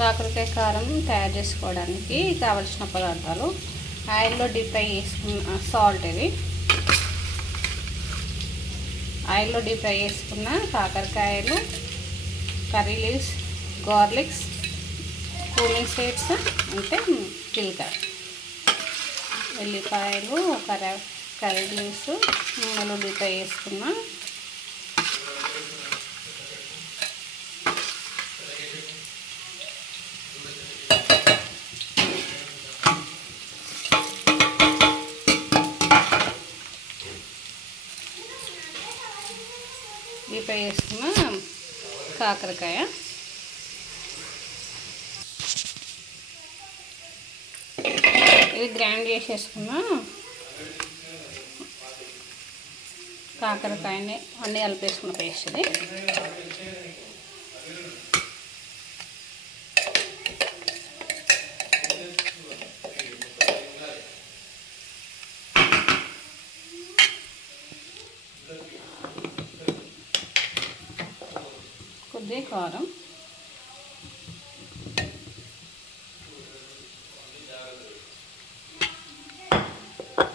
కాకరకాయ కారం తయారు చేసుకోవడానికి కావలసిన పదార్థాలు: ఆయిల్లో డీప్ ఫ్రై చేసుకున్న సాల్ట్, ఇది ఆయిల్లో డీప్ ఫ్రై చేసుకున్న కాకరకాయలు, curry leaves, garlics, cooling seeds అంటే జీలకర్ర, ఎల్లిపాయలు, కర్రీ లీవ్స్, నూనెలో డీప్ ఫ్రై చేసుకున్న డీప్ ఫ్రై చేసుకున్న కాకరకాయ, ఇది గ్రైండ్ చేసేసుకున్న కాకరకాయని అన్నీ కలిపేసుకున్న పేస్ట్. ఇది కొద్దిగా కారం,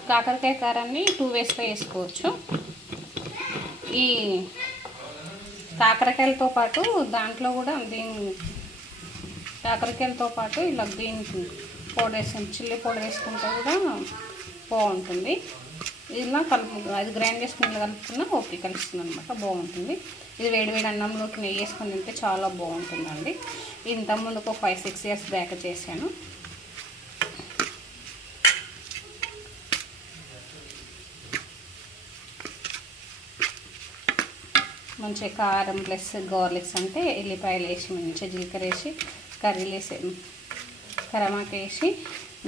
కాకరకాయ కారాన్ని 2 వేస్లో వేసుకోవచ్చు. ఈ కాకరకాయలతో పాటు దాంట్లో కూడా కాకరకాయలతో పాటు ఇలా గ్రీన్ పౌడర్ వేసుకుని చిల్లీ పౌడర్ వేసుకుంటే కూడా బాగుంటుంది. ఇలా అది గ్రైండ్ చేసుకుని ఇలా కలుపుకున్నా ఓకే, కలుస్తుంది అనమాట, బాగుంటుంది. ఇది వేడివేడి అన్నంలోకి నెయ్యి వేసుకొని తింటే చాలా బాగుంటుందండి. ఇంతకుముందుకు 5-6 ఇయర్స్ బ్యాక్ చేశాను. మంచిగా కారం ప్లస్ గార్లిక్స్ అంటే ఎల్లిపాయలు వేసి మంచిగా జీలకర్ర వేసి కర్రీలు వేసి కరమాక వేసి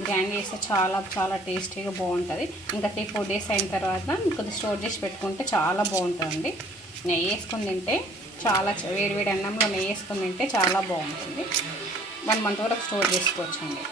గ్రైండ్ చేస్తే చాలా చాలా టేస్టీగా బాగుంటుంది. ఇంకా 3-4 డేస్ అయిన తర్వాత కొద్దిగా స్టోర్ చేసి పెట్టుకుంటే చాలా బాగుంటుందండి. నెయ్యి వేసుకొని తింటే చాలా వేడివేడి అన్నంలో నెయ్యి వేసుకొని తింటే చాలా బాగుంటుంది. 1 మంత్ వరకు స్టోర్ చేసుకోవచ్చండి.